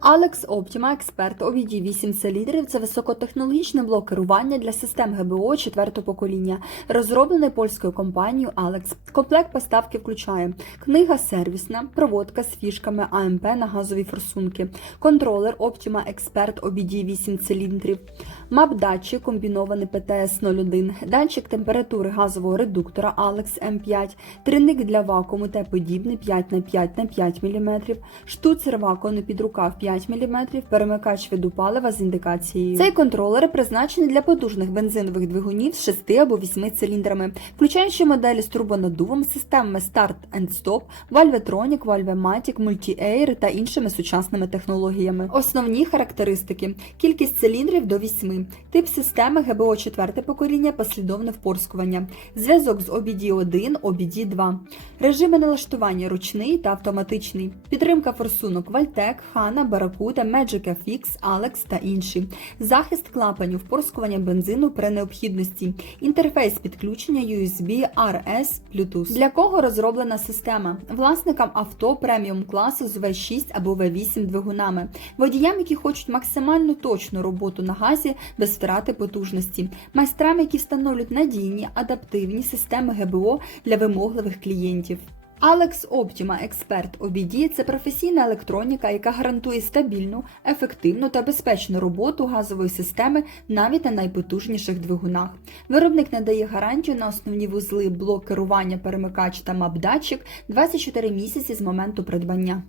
Alex Optima Expert OBD 8 циліндрів це високотехнологічне блок керування для систем ГБО четвертого покоління, розроблений польською компанією Alex. Комплект поставки включає книга сервісна, проводка з фішками АМП на газові форсунки, контролер Optima Expert OBD 8 циліндрів, мап-датчик комбінований PTS-01, датчик температури газового редуктора Alex M5, трильник для вакууму та подібний 5 на 5 на 5 мм, штуцер вакуумний підрукав 5 мм, перемикач виду палива з індикацією. Цей контролер призначений для потужних бензинових двигунів з 6 або 8 циліндрами, включаючи моделі з турбонаддувом, системами Start and Stop, Valvetronic, Valvematic, Multi-Air та іншими сучасними технологіями. Основні характеристики: кількість циліндрів до 8, тип системи ГБО 4 покоління, послідовне впорскування, зв'язок з OBD1, OBD2, режими налаштування ручний та автоматичний, підтримка форсунок Valtec, HANA, Barracuda, Magic FX, Alex та інші, захист клапанів, впорскування бензину при необхідності, інтерфейс підключення USB, RS, Bluetooth. Для кого розроблена система? Власникам авто преміум класу з V6 або V8 двигунами, водіям, які хочуть максимально точну роботу на газі без втрати потужності, майстрам, які встановлюють надійні адаптивні системи ГБО для вимогливих клієнтів. Alex Optima Expert OBD – це професійна електроніка, яка гарантує стабільну, ефективну та безпечну роботу газової системи навіть на найпотужніших двигунах. Виробник надає гарантію на основні вузли блок керування, перемикач та мап-датчик 24 місяці з моменту придбання.